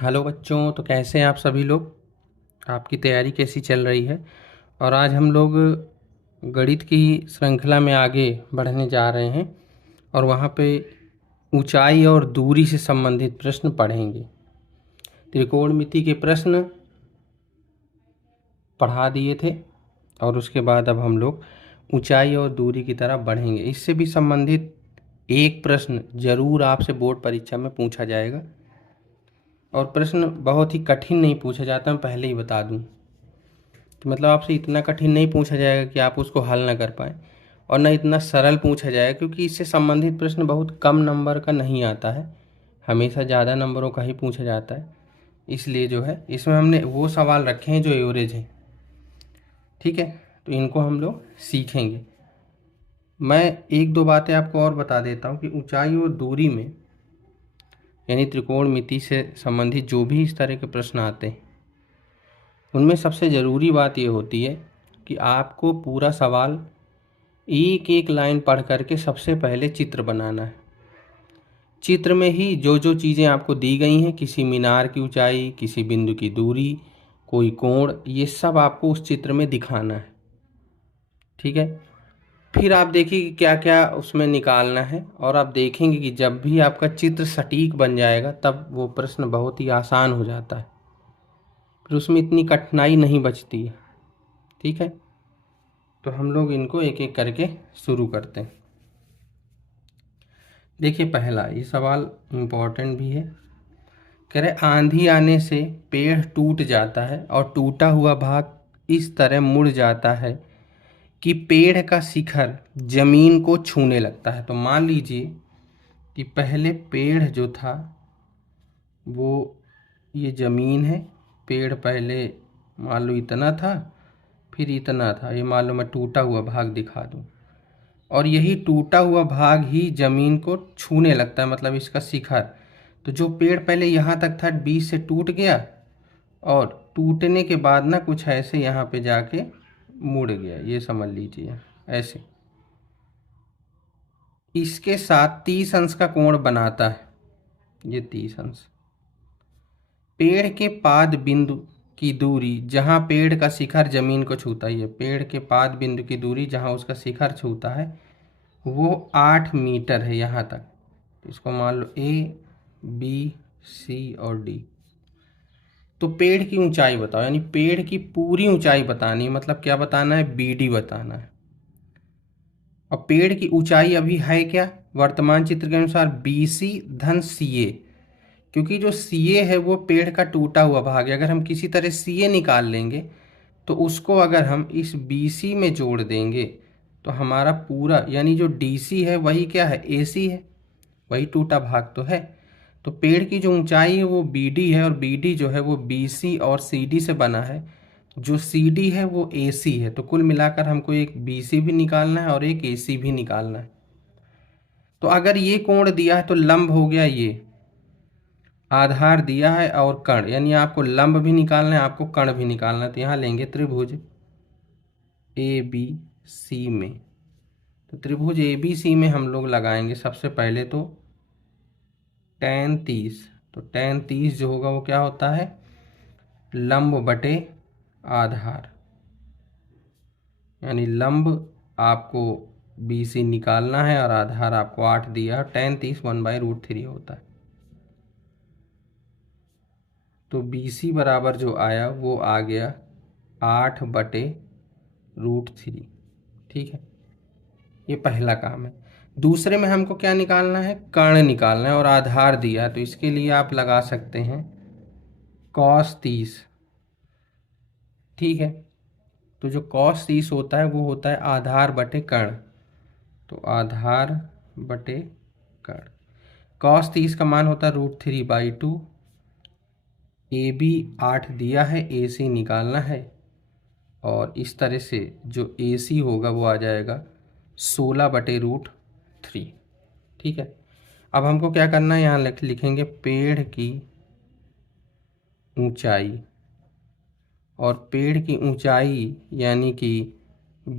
Hello बच्चों, तो कैसे हैं आप सभी लोग। आपकी तैयारी कैसी चल रही है। और आज हम लोग गणित की श्रृंखला में आगे बढ़ने जा रहे हैं और वहाँ पे ऊंचाई और दूरी से संबंधित प्रश्न पढ़ेंगे। त्रिकोणमिति के प्रश्न पढ़ा दिए थे और उसके बाद अब हम लोग ऊंचाई और दूरी की तरफ बढ़ेंगे। इससे भी संबंधित एक प्रश्न जरूर आपसे बोर्ड परीक्षा में पूछा जाएगा और प्रश्न बहुत ही कठिन नहीं पूछा जाता, मैं पहले ही बता दूं। तो मतलब आपसे इतना कठिन नहीं पूछा जाएगा कि आप उसको हल ना कर पाएँ और ना इतना सरल पूछा जाएगा, क्योंकि इससे संबंधित प्रश्न बहुत कम नंबर का नहीं आता है, हमेशा ज़्यादा नंबरों का ही पूछा जाता है। इसलिए जो है इसमें हमने वो सवाल रखे हैं जो एवरेज हैं। ठीक है, तो इनको हम लोग सीखेंगे। मैं एक दो बातें आपको और बता देता हूँ कि ऊंचाई और दूरी में यानी त्रिकोणमिति से संबंधित जो भी इस तरह के प्रश्न आते हैं उनमें सबसे ज़रूरी बात ये होती है कि आपको पूरा सवाल एक एक लाइन पढ़ करके सबसे पहले चित्र बनाना है। चित्र में ही जो जो चीज़ें आपको दी गई हैं, किसी मीनार की ऊंचाई, किसी बिंदु की दूरी, कोई कोण, ये सब आपको उस चित्र में दिखाना है। ठीक है, फिर आप देखिए कि क्या क्या उसमें निकालना है और आप देखेंगे कि जब भी आपका चित्र सटीक बन जाएगा तब वो प्रश्न बहुत ही आसान हो जाता है, फिर उसमें इतनी कठिनाई नहीं बचती है। ठीक है, तो हम लोग इनको एक एक करके शुरू करते हैं। देखिए, पहला ये सवाल इम्पोर्टेंट भी है। कह रहे आंधी आने से पेड़ टूट जाता है और टूटा हुआ भाग इस तरह मुड़ जाता है कि पेड़ का शिखर जमीन को छूने लगता है। तो मान लीजिए कि पहले पेड़ जो था वो ये ज़मीन है, पेड़ पहले मान लो इतना था, फिर इतना था, ये मान लो मैं टूटा हुआ भाग दिखा दूँ और यही टूटा हुआ भाग ही ज़मीन को छूने लगता है, मतलब इसका शिखर। तो जो पेड़ पहले यहाँ तक था बीच से टूट गया और टूटने के बाद ना कुछ ऐसे यहाँ पे जाके मुड़ गया, ये समझ लीजिए ऐसे। इसके साथ 30 अंश का कोण बनाता है, ये 30 अंश। पेड़ के पाद बिंदु की दूरी जहाँ पेड़ का शिखर जमीन को छूता है, पेड़ के पाद बिंदु की दूरी जहाँ उसका शिखर छूता है वो 8 मीटर है यहाँ तक। इसको मान लो ए, बी, सी और डी। तो पेड़ की ऊंचाई बताओ, यानी पेड़ की पूरी ऊंचाई बतानी है, मतलब क्या बताना है, बीडी बताना है। और पेड़ की ऊंचाई अभी है क्या, वर्तमान चित्र के अनुसार BC धन CA, क्योंकि जो CA है वो पेड़ का टूटा हुआ भाग है। अगर हम किसी तरह CA निकाल लेंगे तो उसको अगर हम इस BC में जोड़ देंगे तो हमारा पूरा यानी जो DC है वही क्या है, AC है, वही टूटा भाग तो है। तो पेड़ की जो ऊंचाई है वो BD है और BD जो है वो BC और CD से बना है, जो CD है वो AC है। तो कुल मिलाकर हमको एक BC भी निकालना है और एक AC भी निकालना है। तो अगर ये कोण दिया है तो लंब हो गया, ये आधार दिया है और कर्ण, यानी आपको लंब भी निकालना है, आपको कर्ण भी निकालना है। तो यहाँ लेंगे त्रिभुज ABC में। तो त्रिभुज ABC में हम लोग लगाएंगे सबसे पहले तो tan 30। तो tan 30 जो होगा वो क्या होता है, लंब बटे आधार, यानी लंब आपको BC निकालना है और आधार आपको 8 दिया है। tan 30 1/√3 होता है। तो BC बराबर जो आया वो आ गया 8/√3। ठीक है, ये पहला काम है। दूसरे में हमको क्या निकालना है, कर्ण निकालना है और आधार दिया है, तो इसके लिए आप लगा सकते हैं cos 30। ठीक है, तो जो cos 30 होता है वो होता है आधार बटे कर्ण। तो आधार बटे कर्ण, cos 30 का मान होता है √3/2। AB 8 दिया है, AC निकालना है और इस तरह से जो AC होगा वो आ जाएगा 16/√3। ठीक है, अब हमको क्या करना है, यहाँ लिखेंगे पेड़ की ऊंचाई, और पेड़ की ऊंचाई यानी कि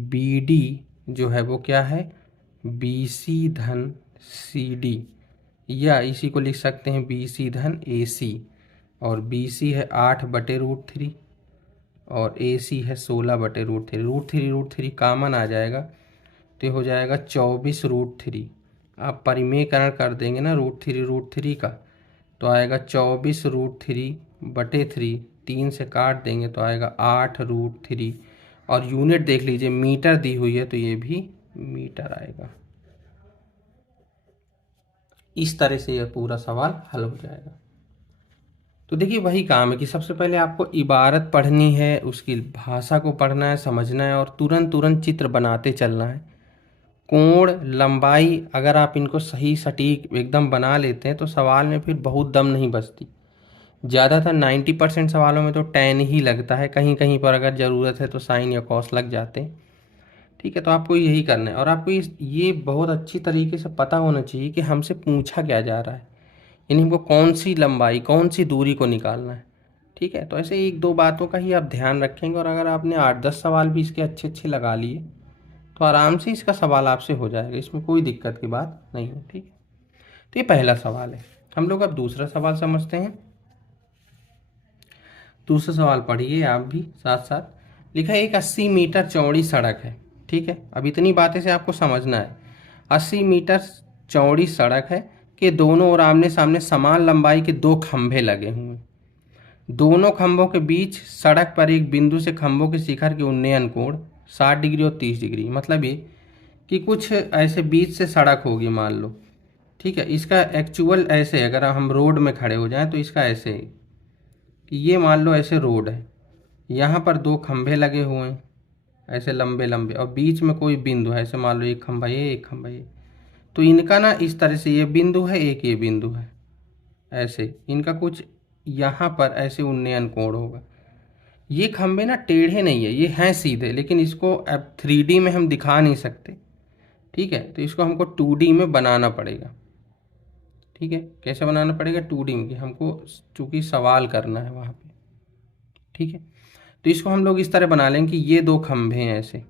BD जो है वो क्या है, BC धन CD, या इसी को लिख सकते हैं BC धन AC। और BC है 8/√3 और AC है 16/√3। √3 कॉमन आ जाएगा तो ये हो जाएगा 24√3। आप परिमेयकरण कर देंगे ना √3 का तो आएगा 24√3/3। 3 से काट देंगे तो आएगा 8√3। और यूनिट देख लीजिए मीटर दी हुई है तो ये भी मीटर आएगा। इस तरह से यह पूरा सवाल हल हो जाएगा। तो देखिए वही काम है कि सबसे पहले आपको इबारत पढ़नी है, उसकी भाषा को पढ़ना है, समझना है और तुरंत तुरंत चित्र बनाते चलना है। कोण, लंबाई अगर आप इनको सही सटीक एकदम बना लेते हैं तो सवाल में फिर बहुत दम नहीं बचती। ज़्यादातर 90% सवालों में तो tan ही लगता है, कहीं कहीं पर अगर ज़रूरत है तो साइन या कॉस लग जाते हैं। ठीक है, तो आपको यही करना है और आपको ये बहुत अच्छी तरीके से पता होना चाहिए कि हमसे पूछा क्या जा रहा है, यानी हमको कौन सी लंबाई कौन सी दूरी को निकालना है। ठीक है, तो ऐसे 1-2 बातों का ही आप ध्यान रखेंगे और अगर आपने 8-10 सवाल भी इसके अच्छे अच्छे लगा लिए तो आराम से इसका सवाल आपसे हो जाएगा, इसमें कोई दिक्कत की बात नहीं है। ठीक है, तो ये पहला सवाल है। हम लोग अब दूसरा सवाल समझते हैं। दूसरा सवाल पढ़िए आप भी साथ साथ। लिखा है एक 80 मीटर चौड़ी सड़क है। ठीक है, अब इतनी बातें से आपको समझना है। 80 मीटर चौड़ी सड़क है कि दोनों ओर आमने सामने समान लंबाई के 2 खंभे लगे हुए हैं। दोनों खंभों के बीच सड़क पर एक बिंदु से खंभों के शिखर के उन्नयन कोण 60 डिग्री और 30 डिग्री। मतलब ये कि कुछ ऐसे बीच से सड़क होगी मान लो। ठीक है, इसका एक्चुअल ऐसे अगर हम रोड में खड़े हो जाएं तो इसका ऐसे है कि ये मान लो ऐसे रोड है, यहाँ पर 2 खंभे लगे हुए हैं ऐसे लंबे लंबे और बीच में कोई बिंदु है, ऐसे मान लो एक खंभा ये एक खंभा ये। तो इनका ना इस तरह से ये बिंदु है, एक ये बिंदु है, ऐसे इनका कुछ यहाँ पर ऐसे उन्नयन कोण होगा। ये खंभे ना टेढ़े नहीं है, ये हैं सीधे, लेकिन इसको अब 3D में हम दिखा नहीं सकते। ठीक है, तो इसको हमको 2D में बनाना पड़ेगा। ठीक है, कैसे बनाना पड़ेगा 2D में, कि हमको चूंकि सवाल करना है वहाँ पे। ठीक है, तो इसको हम लोग इस तरह बना लेंगे कि ये 2 खंभे हैं ऐसे।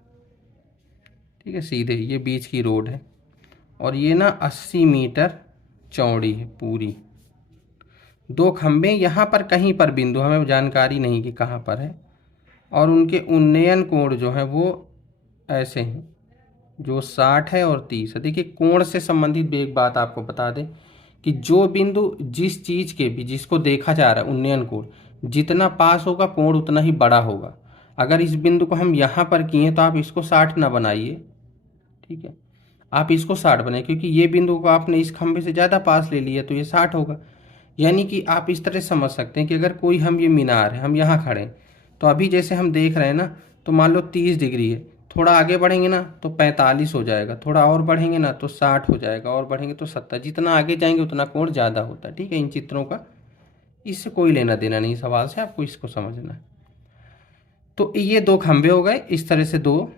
ठीक है, सीधे ये बीच की रोड है और ये ना 80 मीटर चौड़ी है पूरी। 2 खंभे, यहाँ पर कहीं पर बिंदु हमें जानकारी नहीं कि कहाँ पर है और उनके उन्नयन कोण जो है वो ऐसे हैं जो 60 है और 30 है। देखिए कोण से संबंधित भी एक बात आपको बता दें कि जो बिंदु जिस चीज़ के भी जिसको देखा जा रहा है उन्नयन कोण जितना पास होगा कोण उतना ही बड़ा होगा। अगर इस बिंदु को हम यहाँ पर किए तो आप इसको 60 ना बनाइए। ठीक है, आप इसको 60 बनाइए क्योंकि ये बिंदु को आपने इस खंभे से ज़्यादा पास ले लिया तो ये 60 होगा। यानी कि आप इस तरह समझ सकते हैं कि अगर कोई हम ये मीनार है हम यहाँ खड़े हैं तो अभी जैसे हम देख रहे हैं ना तो मान लो 30 डिग्री है, थोड़ा आगे बढ़ेंगे ना तो 45 हो जाएगा, थोड़ा और बढ़ेंगे ना तो 60 हो जाएगा और बढ़ेंगे तो 70। जितना आगे जाएंगे उतना कोण ज़्यादा होता है। ठीक है, इन चित्रों का इससे कोई लेना देना नहीं सवाल से, आपको इसको समझना है। तो ये 2 खंभे हो गए, इस तरह से 2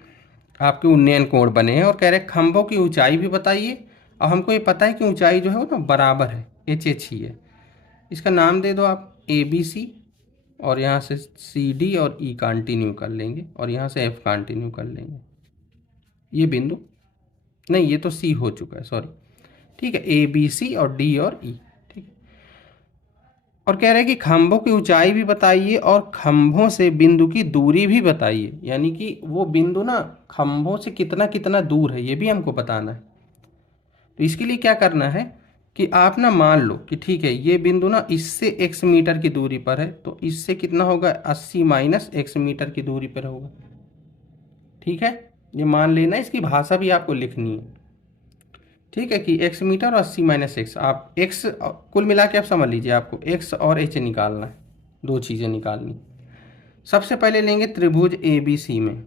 आपके उन्नयन कोण बने हैं और कह रहे खंभों की ऊंचाई भी बताइए। और हमको ये पता है कि ऊंचाई जो है वो ना बराबर है, HH ही है। इसका नाम दे दो आप ABC और यहाँ से CD और E कंटिन्यू कर लेंगे और यहाँ से F कंटिन्यू कर लेंगे। ये बिंदु नहीं, ये तो C हो चुका है, सॉरी। ठीक है, ABC और D और E। ठीक, और कह रहे हैं कि खंभों की ऊंचाई भी बताइए और खंभों से बिंदु की दूरी भी बताइए। यानी कि वो बिंदु ना खंभों से कितना कितना दूर है ये भी हमको बताना है। तो इसके लिए क्या करना है कि आप ना मान लो कि ठीक है ये बिंदु ना इससे x मीटर की दूरी पर है तो इससे कितना होगा 80 माइनस x मीटर की दूरी पर होगा। ठीक है, ये मान लेना, इसकी भाषा भी आपको लिखनी है। ठीक है, कि x मीटर और 80 माइनस x, आप x कुल मिला के आप समझ लीजिए आपको x और h निकालना है, 2 चीज़ें निकालनी। सबसे पहले लेंगे त्रिभुज ABC में।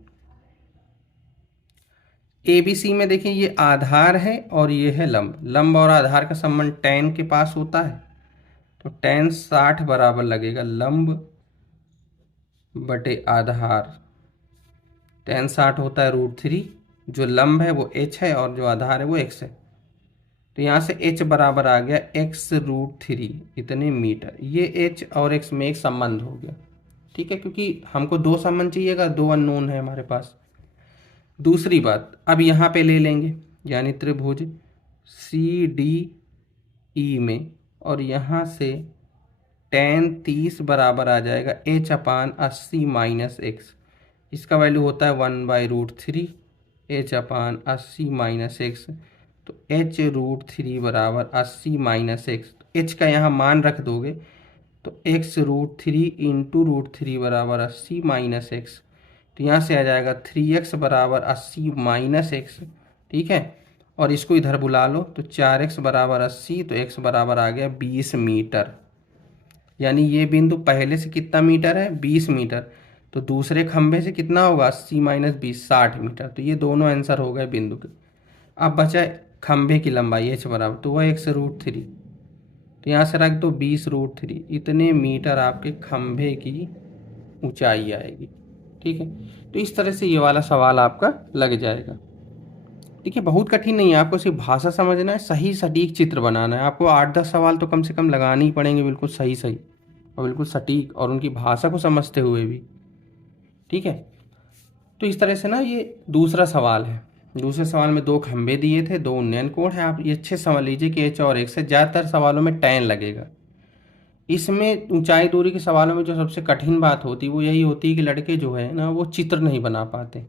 ABC में देखिए ये आधार है और ये है लंब। लंब और आधार का संबंध tan के पास होता है तो tan 60 बराबर लगेगा लंब बटे आधार। tan 60 होता है √3, जो लंब है वो h है और जो आधार है वो x है। तो यहाँ से h बराबर आ गया x √3 इतने मीटर। ये h और x में एक संबंध हो गया। ठीक है, क्योंकि हमको 2 संबंध चाहिएगा, 2 अननोन है हमारे पास। दूसरी बात अब यहाँ पे ले लेंगे, यानी त्रिभुज CDE में और यहाँ से tan 30 बराबर आ जाएगा h/80 माइनस एक्स। इसका वैल्यू होता है 1/√3 h/80 माइनस एक्स। तो h√3 बराबर 80 माइनस एक्स। h का यहाँ मान रख दोगे तो x√3 इंटू √3 बराबर 80 माइनस एक्स। तो यहाँ से आ जाएगा 3x बराबर 80 माइनस एक्स। ठीक है, और इसको इधर बुला लो तो 4x बराबर 80, तो x बराबर आ गया 20 मीटर। यानी ये बिंदु पहले से कितना मीटर है, 20 मीटर। तो दूसरे खंभे से कितना होगा, 80 माइनस 20, 60 मीटर। तो ये दोनों आंसर हो गए बिंदु के। अब बचा खंभे की लंबाई h बराबर, तो वह x√3। तो यहाँ से रख दो 20√3, इतने मीटर आपके खंभे की ऊंचाई आएगी। ठीक है, तो इस तरह से ये वाला सवाल आपका लग जाएगा। ठीक है, बहुत कठिन नहीं है, आपको सिर्फ भाषा समझना है, सही सटीक चित्र बनाना है। आपको 8-10 सवाल तो कम से कम लगाने ही पड़ेंगे, बिल्कुल सही सही और बिल्कुल सटीक, और उनकी भाषा को समझते हुए भी। ठीक है, तो इस तरह से ना ये दूसरा सवाल है। दूसरे सवाल में 2 खंभे दिए थे, 2 उन्नयन कोण है। आप ये अच्छे समझ लीजिए कि h और x से ज़्यादातर सवालों में tan लगेगा। इसमें ऊंचाई दूरी के सवालों में जो सबसे कठिन बात होती है वो यही होती है कि लड़के जो है ना वो चित्र नहीं बना पाते।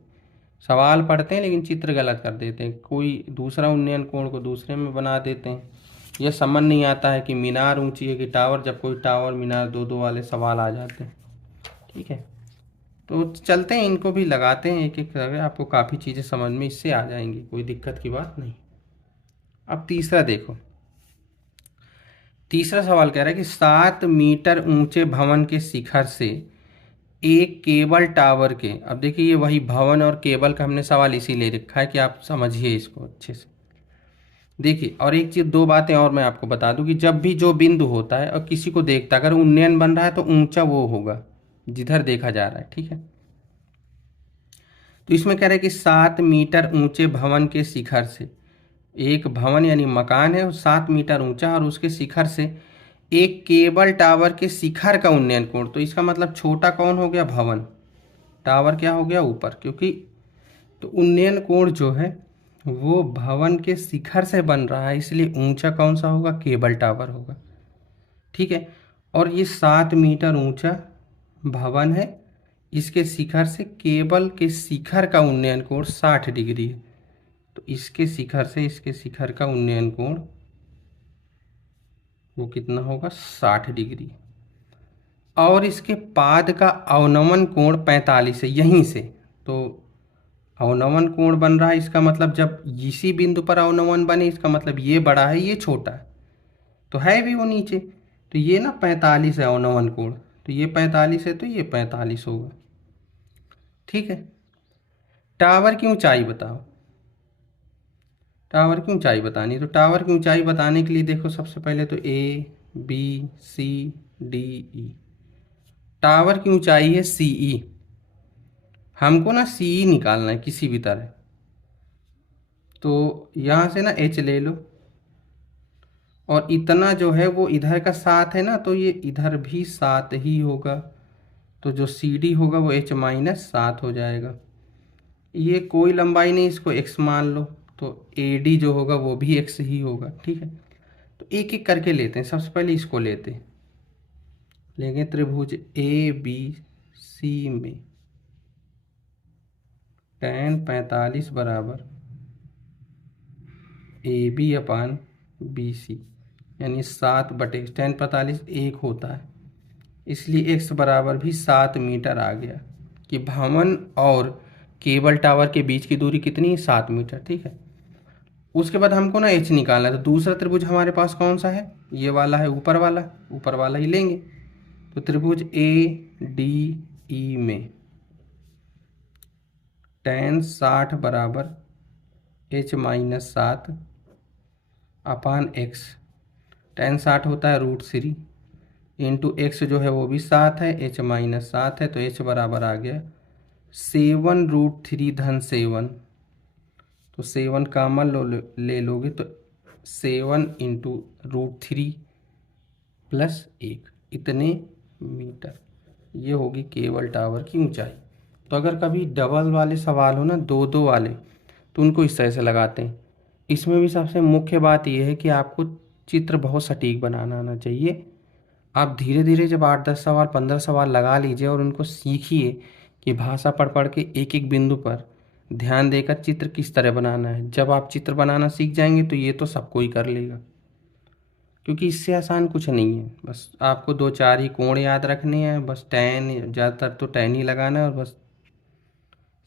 सवाल पढ़ते हैं लेकिन चित्र गलत कर देते हैं, कोई दूसरा उन्नयन कोण को दूसरे में बना देते हैं। यह समझ नहीं आता है कि मीनार ऊंची है कि टावर, जब कोई टावर मीनार 2-2 वाले सवाल आ जाते हैं। ठीक है, तो चलते हैं, इनको भी लगाते हैं एक एक करके, आपको काफ़ी चीज़ें समझ में इससे आ जाएंगी, कोई दिक्कत की बात नहीं। अब तीसरा देखो, तीसरा सवाल कह रहा है कि 7 मीटर ऊंचे भवन के शिखर से एक केबल टावर के, अब देखिए ये वही भवन और केबल का हमने सवाल इसीलिए रखा है कि आप समझिए इसको अच्छे से। देखिए, और एक चीज़, 2 बातें और मैं आपको बता दूं कि जब भी जो बिंदु होता है और किसी को देखता, अगर उन्नयन बन रहा है तो ऊंचा वो होगा जिधर देखा जा रहा है। ठीक है, तो इसमें कह रहे हैं कि 7 मीटर ऊंचे भवन के शिखर से, एक भवन यानी मकान है 7 मीटर ऊंचा और उसके शिखर से एक केबल टावर के शिखर का उन्नयन कोण। तो इसका मतलब छोटा कौन हो गया, भवन, टावर क्या हो गया ऊपर, क्योंकि तो उन्नयन कोण जो है वो भवन के शिखर से बन रहा है, इसलिए ऊंचा कौन सा होगा, केबल टावर होगा। ठीक है, और ये 7 मीटर ऊंचा भवन है, इसके शिखर से केबल के शिखर का उन्नयन कोण 60 डिग्री है। तो इसके शिखर से इसके शिखर का उन्नयन कोण वो कितना होगा, 60 डिग्री। और इसके पाद का अवनमन कोण 45 है यहीं से। तो अवनमन कोण बन रहा है, इसका मतलब जब इसी बिंदु पर अवनमन बने, इसका मतलब ये बड़ा है ये छोटा है, तो है भी वो नीचे। तो ये ना 45 है अवनमन कोण, तो ये 45 है तो ये 45 होगा। ठीक है, टावर की ऊंचाई बताओ, टावर की ऊंचाई बतानी। तो टावर की ऊंचाई बताने के लिए देखो, सबसे पहले तो ABCDE, टावर की ऊंचाई है CE। हमको ना CE निकालना है किसी भी तरह, तो यहाँ से ना H ले लो, और इतना जो है वो इधर का 7 है ना, तो ये इधर भी 7 ही होगा। तो जो CD होगा वो H-7 हो जाएगा। ये कोई लंबाई नहीं, इसको x मान लो, तो AD जो होगा वो भी x ही होगा। ठीक है, तो एक एक करके लेते हैं। सबसे पहले इसको लेते हैं, लेंगे त्रिभुज ABC में tan 45 बराबर AB/BC, यानी 7/, tan 45 1 होता है, इसलिए x बराबर भी 7 मीटर आ गया। कि भवन और केबल टावर के बीच की दूरी कितनी है, 7 मीटर। ठीक है, उसके बाद हमको ना h निकालना है। तो दूसरा त्रिभुज हमारे पास कौन सा है, ये वाला है, ऊपर वाला, ऊपर वाला ही लेंगे। तो त्रिभुज ADE में tan 60 बराबर H-7 अपान x, tan 60 होता है √3 इंटू x जो है वो भी 7 है, H-7 है, तो h बराबर आ गया 7√3 धन 7। तो 7 कॉमन ले लोगे तो 7 इंटू √3 प्लस 1, इतने मीटर। ये होगी केबल टावर की ऊंचाई। तो अगर कभी डबल वाले सवाल हो ना, 2-2 वाले, तो उनको इस तरह से लगाते हैं। इसमें भी सबसे मुख्य बात यह है कि आपको चित्र बहुत सटीक बनाना आना चाहिए। आप धीरे धीरे जब 8-10 सवाल 15 सवाल लगा लीजिए और उनको सीखिए कि भाषा पढ़ पढ़ के एक एक बिंदु पर ध्यान देकर चित्र किस तरह बनाना है। जब आप चित्र बनाना सीख जाएंगे तो ये तो सब कोई कर लेगा, क्योंकि इससे आसान कुछ नहीं है। बस आपको 2-4 ही कोण याद रखने हैं, बस टैन, ज़्यादातर तो टैन ही लगाना है, और बस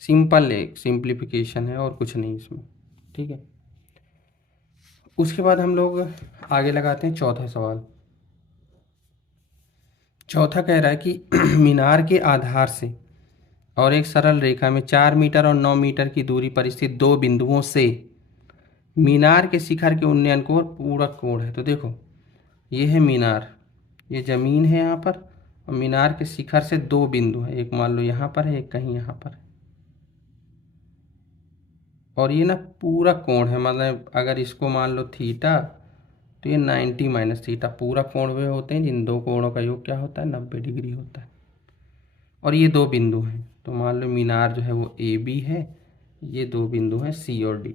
सिंपल एक सिंप्लीफिकेशन है और कुछ नहीं इसमें। ठीक है, उसके बाद हम लोग आगे लगाते हैं चौथा सवाल। चौथा कह रहा है कि मीनार के आधार से और एक सरल रेखा में 4 मीटर और 9 मीटर की दूरी पर स्थित दो बिंदुओं से मीनार के शिखर के उन्नयन को पूरक कोण है। तो देखो, ये है मीनार, ये ज़मीन है यहाँ पर, और मीनार के शिखर से दो बिंदु हैं, एक मान लो यहाँ पर है, एक कहीं यहाँ पर है, और ये ना पूरक कोण है। मतलब अगर इसको मान लो थीटा, तो ये 90 माइनस थीटा। पूरक कोण वे होते हैं जिन दो कोणों का योग क्या होता है, 90 डिग्री होता है। और ये दो बिंदु हैं, तो मान लो मीनार जो है वो ए बी है, ये दो बिंदु हैं सी और डी।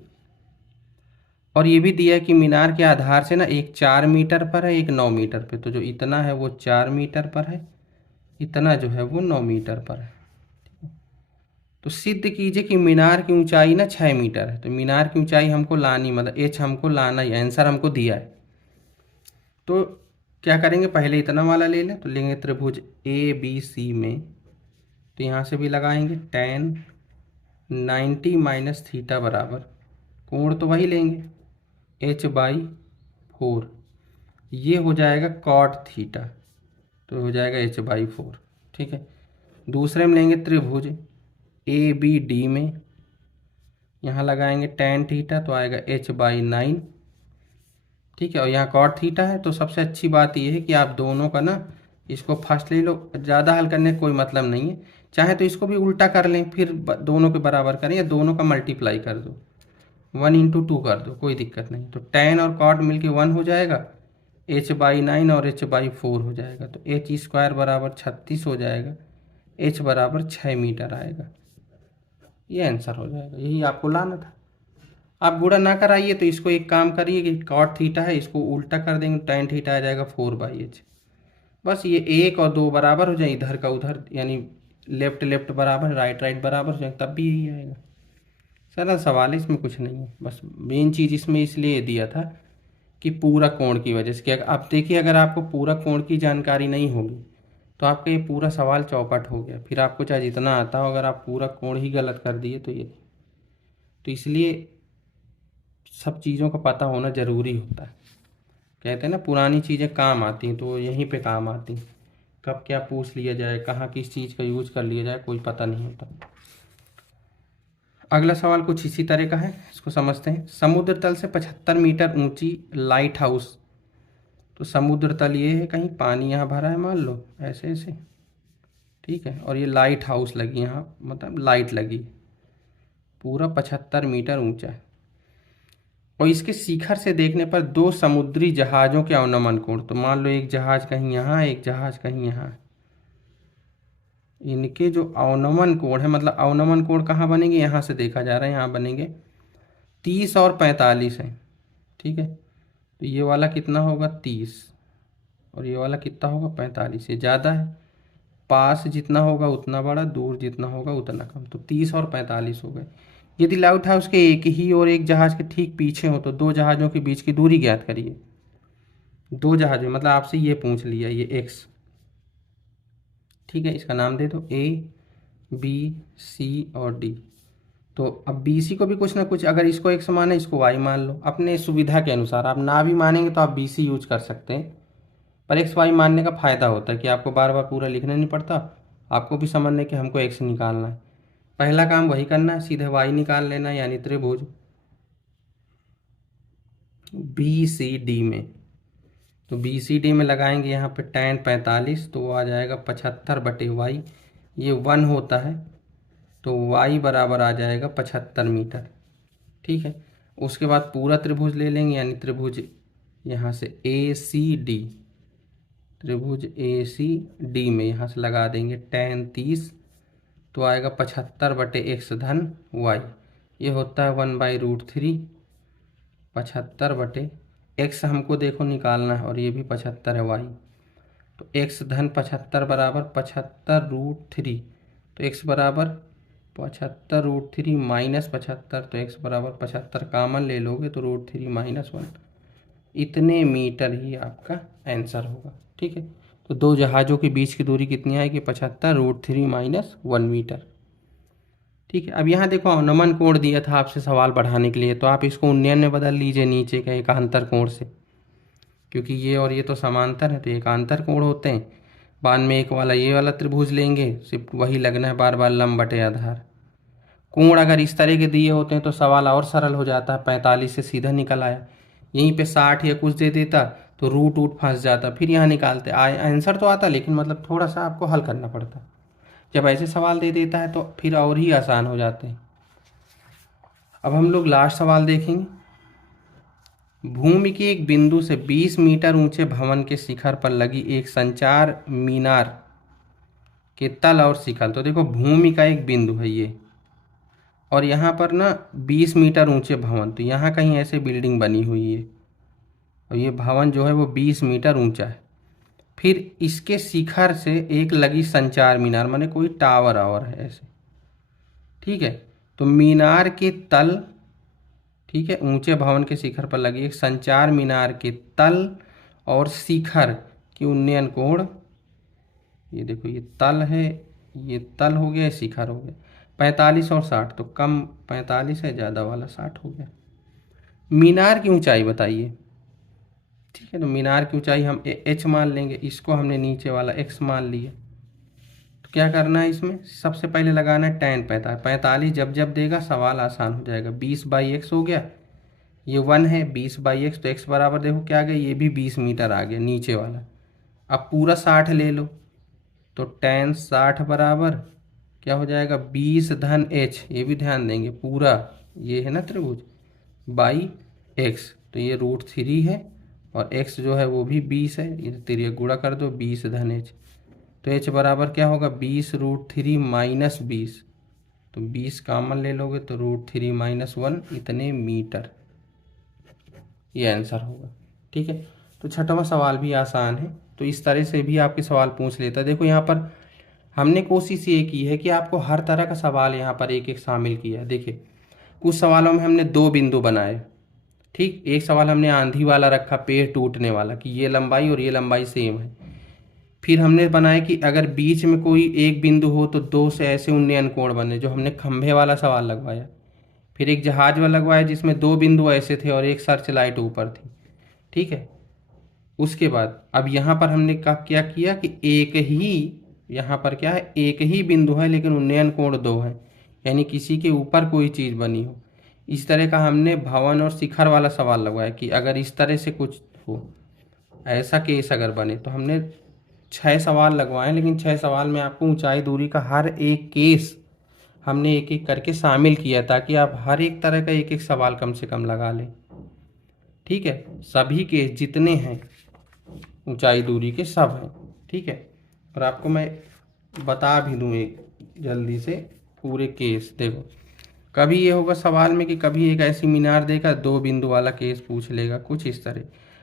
और ये भी दिया है कि मीनार के आधार से ना एक 4 मीटर पर है, एक 9 मीटर पे। तो जो इतना है वो 4 मीटर पर है, इतना जो है वो 9 मीटर पर है। तो सिद्ध कीजिए कि मीनार की ऊंचाई ना 6 मीटर है। तो मीनार की ऊंचाई हमको लानी, मतलब एच हमको लाना ही, आंसर हमको दिया है। तो क्या करेंगे, पहले इतना वाला ले लें। तो लेंगे त्रिभुज ए बी सी में, तो यहाँ से भी लगाएंगे tan 90 माइनस थीटा बराबर, कोण तो वही लेंगे h/4, ये हो जाएगा cot थीटा, तो हो जाएगा h/4। ठीक है, दूसरे में लेंगे त्रिभुज ए बी डी में, यहाँ लगाएंगे tan थीटा, तो आएगा h/9। ठीक है, और यहाँ cot थीटा है। तो सबसे अच्छी बात यह है कि आप दोनों का ना इसको फर्स्ट ले लो, ज़्यादा हल करने का कोई मतलब नहीं है। चाहे तो इसको भी उल्टा कर लें, फिर दोनों के बराबर करें, या दोनों का मल्टीप्लाई कर दो, 1 × 2 कर दो, कोई दिक्कत नहीं। तो tan और cot मिलके 1 हो जाएगा, h/9 और h/4 हो जाएगा, तो h² बराबर 36 हो जाएगा, h बराबर 6 मीटर आएगा। ये आंसर हो जाएगा, यही आपको लाना था। आप गुणा ना कराइए, तो इसको एक काम करिए कि cot थीटा है, इसको उल्टा कर देंगे, tan थीटा आ जाएगा 4/h। बस ये 1 और 2 बराबर हो जाए, इधर का उधर, यानी लेफ्ट लेफ्ट बराबर, राइट राइट बराबर हो जाए, तब भी यही आएगा। सरल सवाल है, इसमें कुछ नहीं है। बस मेन चीज़ इसमें इसलिए दिया था कि पूरक कोण की वजह से। कि अब देखिए, अगर आपको पूरक कोण की जानकारी नहीं होगी तो आपका ये पूरा सवाल चौपट हो गया। फिर आपको चाहे जितना आता हो, अगर आप पूरक कोण ही गलत कर दिए तो ये, तो इसलिए सब चीज़ों का पता होना ज़रूरी होता है। कहते हैं ना, पुरानी चीज़ें काम आती हैं, तो यहीं पे काम आती हैं। कब क्या पूछ लिया जाए, कहाँ किस चीज़ का यूज कर लिया जाए, कोई पता नहीं होता। अगला सवाल कुछ इसी तरह का है, इसको समझते हैं। समुद्र तल से 75 मीटर ऊंची लाइट हाउस। तो समुद्र तल ये है, कहीं पानी यहाँ भरा है, मान लो ऐसे ऐसे, ठीक है, और ये लाइट हाउस लगी यहाँ, मतलब लाइट लगी, पूरा 75 मीटर ऊंचा है। और इसके शिखर से देखने पर दो समुद्री जहाज़ों के अवनमन कोण। तो मान लो एक जहाज़ कहीं यहाँ, एक जहाज़ कहीं यहाँ, इनके जो अवनमन कोण है, मतलब अवनमन कोण कहाँ बनेंगे, यहाँ से देखा जा रहा है, यहाँ बनेंगे 30 और 45 हैं। ठीक है, तो ये वाला कितना होगा 30, और ये वाला कितना होगा 45। ये ज़्यादा है, पास जितना होगा उतना बड़ा, दूर जितना होगा उतना कम। तो 30 और 45 हो गए। यदि लाइट हाउस के एक ही और एक जहाज़ के ठीक पीछे हो, तो दो जहाज़ों के बीच की दूरी ज्ञात करिए। दो जहाज़ मतलब आपसे ये पूछ लिया, ये एक्स, ठीक है, इसका नाम दे दो ए बी सी और डी। तो अब बी सी को भी कुछ ना कुछ, अगर इसको एक्स माना, इसको वाई मान लो, अपने सुविधा के अनुसार। आप ना भी मानेंगे तो आप बी सी यूज कर सकते हैं, पर एक्स वाई मानने का फ़ायदा होता है कि आपको बार बार पूरा लिखना नहीं पड़ता, आपको भी समझने कि हमको एक्स निकालना है। पहला काम वही करना है, सीधे वाई निकाल लेना, यानी त्रिभुज बी सी डी में। तो बी सी डी में लगाएंगे यहाँ पे tan 45, तो वो आ जाएगा 75/y, ये 1 होता है, तो y बराबर आ जाएगा 75 मीटर। ठीक है, उसके बाद पूरा त्रिभुज ले लेंगे, यानी त्रिभुज यहाँ से ए सी डी, त्रिभुज ए सी डी में यहाँ से लगा देंगे tan 30, तो आएगा 75/x धन y, ये होता है 1/√3। 75/x हमको देखो निकालना है, और ये भी 75 है y। तो x धन 75 बराबर 75√3, तो x बराबर 75√3 माइनस 75, तो x बराबर 75 कामन ले लोगे तो √3 -1, इतने मीटर ही आपका आंसर होगा। ठीक है, तो दो जहाज़ों के बीच की दूरी कितनी आएगी? 75√3 -1 मीटर। ठीक है, अब यहाँ देखो अवनमन कोण दिया था आपसे सवाल बढ़ाने के लिए, तो आप इसको उन्नयन में बदल लीजिए नीचे का एकांतर कोण से, क्योंकि ये और ये तो समांतर है तो एकांतर कोण होते हैं। बाद में एक वाला ये वाला त्रिभुज लेंगे, सिर्फ वही लगना है बार बार, लंब बटे आधार। कोण अगर इस तरह के दिए होते हैं तो सवाल और सरल हो जाता है, 45 से सीधा निकल आया। यहीं पे 60 या कुछ दे देता तो रूट वूट फंस जाता, फिर यहाँ निकालते आंसर तो आता, लेकिन मतलब थोड़ा सा आपको हल करना पड़ता। जब ऐसे सवाल दे देता है तो फिर और ही आसान हो जाते हैं। अब हम लोग लास्ट सवाल देखेंगे। भूमि के एक बिंदु से 20 मीटर ऊंचे भवन के शिखर पर लगी एक संचार मीनार के तल और शिखर, तो देखो भूमि का एक बिंदु है ये, और यहाँ पर ना 20 मीटर ऊंचे भवन, तो यहाँ कहीं ऐसे बिल्डिंग बनी हुई है और ये भवन जो है वो 20 मीटर ऊंचा है। फिर इसके शिखर से एक लगी संचार मीनार, माने कोई टावर और है ऐसे। ठीक है, तो मीनार के तल, ठीक है, ऊंचे भवन के शिखर पर लगी एक संचार मीनार के तल और शिखर की उन्नयन कोण, ये देखो ये तल है, ये तल हो गया, शिखर हो गया 45 और 60, तो कम 45 है, ज़्यादा वाला 60 हो गया। मीनार की ऊंचाई बताइए। ठीक है, तो मीनार की ऊंचाई हम h मान लेंगे, इसको हमने नीचे वाला x मान लिया। तो क्या करना है इसमें, सबसे पहले लगाना है tan 45, 45 जब जब देगा सवाल आसान हो जाएगा। 20/x हो गया, ये 1 है, 20/x, तो x बराबर देखो क्या आ गया, ये भी 20 मीटर आ गया नीचे वाला। अब पूरा 60 ले लो, तो tan 60 बराबर क्या हो जाएगा, 20 धन h, ये भी ध्यान देंगे पूरा ये है ना त्रिभुज, बाई x, तो ये √3 है और x जो है वो भी 20 है, ये तिरिया गुणा कर दो 20 धन h, तो h बराबर क्या होगा, 20√3 -20, तो 20 कामन ले लोगे तो √3 -1, इतने मीटर, ये आंसर होगा। ठीक है, तो छठवां सवाल भी आसान है, तो इस तरह से भी आपके सवाल पूछ लेता है। देखो यहाँ पर हमने कोशिश ये की है कि आपको हर तरह का सवाल यहाँ पर एक एक शामिल किया है। देखिए कुछ सवालों में हमने 2 बिंदु बनाए, ठीक, एक सवाल हमने आंधी वाला रखा, पेड़ टूटने वाला, कि ये लंबाई और ये लंबाई सेम है। फिर हमने बनाया कि अगर बीच में कोई एक बिंदु हो तो 2 से ऐसे उन्नयन कोण बने, जो हमने खंभे वाला सवाल लगवाया। फिर एक जहाज वाला लगवाया जिसमें 2 बिंदु ऐसे थे और एक सर्च लाइट ऊपर थी। ठीक है, उसके बाद अब यहाँ पर हमने क्या किया कि एक ही, यहाँ पर क्या है, एक ही बिंदु है लेकिन उन्नयन कोण 2 है, यानी किसी के ऊपर कोई चीज़ बनी हो। इस तरह का हमने भवन और शिखर वाला सवाल लगवाया कि अगर इस तरह से कुछ हो, ऐसा केस अगर बने, तो हमने 6 सवाल लगवाए, लेकिन 6 सवाल में आपको ऊंचाई दूरी का हर एक केस हमने एक एक करके शामिल किया, ताकि आप हर एक तरह का एक एक सवाल कम से कम लगा लें। ठीक है, सभी केस जितने हैं ऊंचाई दूरी के सब हैं। ठीक है, और आपको मैं बता भी दूं एक जल्दी से पूरे केस। देखो कभी ये होगा सवाल में कि कभी एक ऐसी मीनार देगा 2 बिंदु वाला केस पूछ लेगा कुछ इस तरह।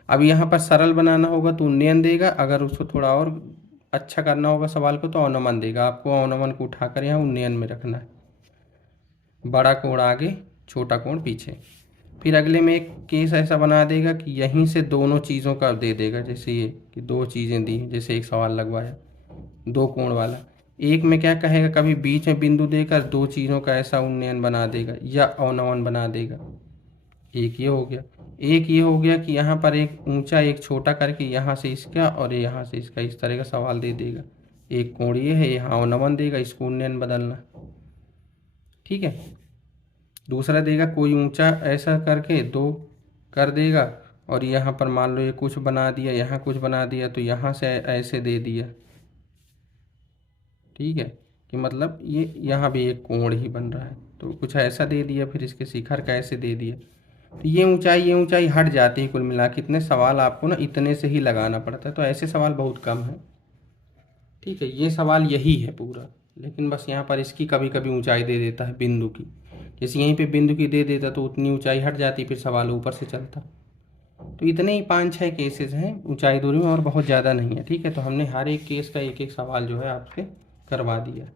अब यहाँ पर सरल बनाना होगा तो उन्नयन देगा, अगर उसको थोड़ा और अच्छा करना होगा सवाल को तो अवनमन देगा। आपको अवनमन को उठाकर यहाँ उन्नयन में रखना है, बड़ा कोण आगे छोटा कोण पीछे। फिर अगले में एक केस ऐसा बना देगा कि यहीं से दोनों चीज़ों का दे देगा, जैसे ये कि 2 चीज़ें दी, जैसे एक सवाल लगवाया 2 कोण वाला। एक में क्या कहेगा, कभी बीच में बिंदु देकर 2 चीज़ों का ऐसा उन्नयन बना देगा या अवनमन बना देगा। एक ये हो गया। एक ये हो गया कि यहाँ पर एक ऊंचा एक छोटा करके यहाँ से इसका और यहाँ से इसका, इस तरह का सवाल दे देगा। एक कोण ये है, यहाँ अवनमन देगा, इसको उन्नयन बदलना। ठीक है, दूसरा देगा कोई ऊंचा ऐसा करके 2 कर देगा और यहाँ पर मान लो ये कुछ बना दिया, यहाँ कुछ बना दिया, तो यहाँ से ऐसे दे दिया। ठीक है, कि मतलब ये यहाँ भी एक कोण ही बन रहा है, तो कुछ ऐसा दे दिया, फिर इसके शिखर का ऐसे दे दिया, तो ये ऊंचाई हट जाती है। कुल मिला के इतने सवाल आपको ना इतने से ही लगाना पड़ता है, तो ऐसे सवाल बहुत कम है। ठीक है, ये सवाल यही है पूरा, लेकिन बस यहाँ पर इसकी कभी कभी ऊंचाई दे देता है बिंदु की, जैसे यहीं पे बिंदु की दे देता तो उतनी ऊंचाई हट जाती, फिर सवाल ऊपर से चलता। तो इतने ही 5-6 केसेस हैं ऊंचाई दूरी में और बहुत ज़्यादा नहीं है। ठीक है, तो हमने हर एक केस का एक एक सवाल जो है आपसे करवा दिया।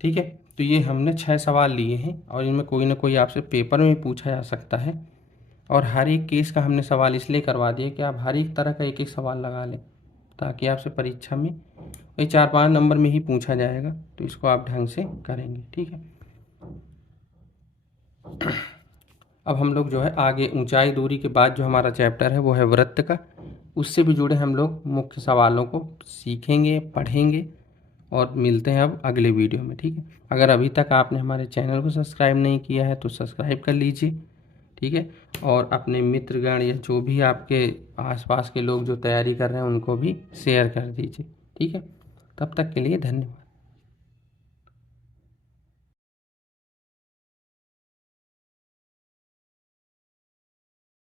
ठीक है, तो ये हमने 6 सवाल लिए हैं और इनमें कोई ना कोई आपसे पेपर में पूछा जा सकता है। और हर एक केस का हमने सवाल इसलिए करवा दिया कि आप हर एक तरह का एक एक सवाल लगा लें, ताकि आपसे परीक्षा में वही 4-5 नंबर में ही पूछा जाएगा, तो इसको आप ढंग से करेंगे। ठीक है, अब हम लोग जो है आगे ऊंचाई दूरी के बाद जो हमारा चैप्टर है वो है वृत्त का। उससे भी जुड़े हम लोग मुख्य सवालों को सीखेंगे, पढ़ेंगे और मिलते हैं अब अगले वीडियो में। ठीक है, अगर अभी तक आपने हमारे चैनल को सब्सक्राइब नहीं किया है तो सब्सक्राइब कर लीजिए। ठीक है, और अपने मित्रगण या जो भी आपके आसपास के लोग जो तैयारी कर रहे हैं उनको भी शेयर कर दीजिए। ठीक है, तब तक के लिए धन्यवाद।